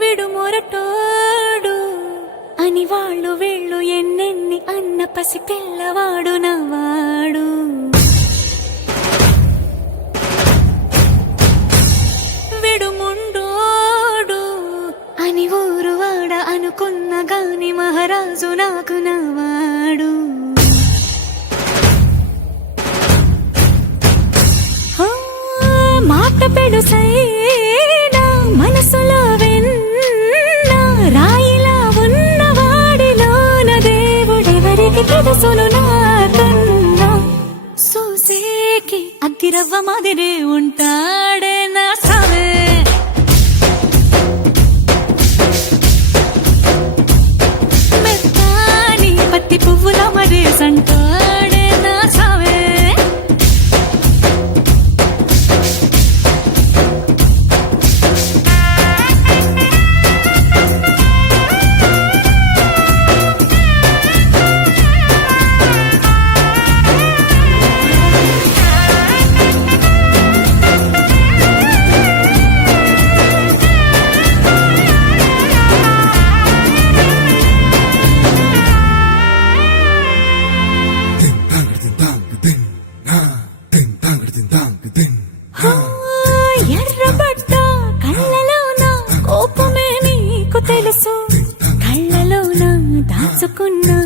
విడు మొరటోడు అని వాళ్ళు వీళ్ళు ఎన్నెన్ని అన్న పసి పిల్లవాడు నవ్వాడు. విడు ముండోడు అని ఊరు వాడ అనుకున్న గాని మహారాజు నాకు నవ్వాడు. మాట పెడుసైనా మనసులో వెన్న రాయిలా ఉన్నవాడిలోన దేవుడెవరికి తెలుసును నాకన్నా. సూసేకి అగ్గిరవ్వ మాదిరే ఉంటాడే నా సావే. మెత్తాని పత్తి పువ్వుల మరేసంటాడే నా సావే. ఎర్రబడ్డ కళ్ళలోన కోపమే నీకు తెలుసు, కళ్ళలోన దాచుకున్నా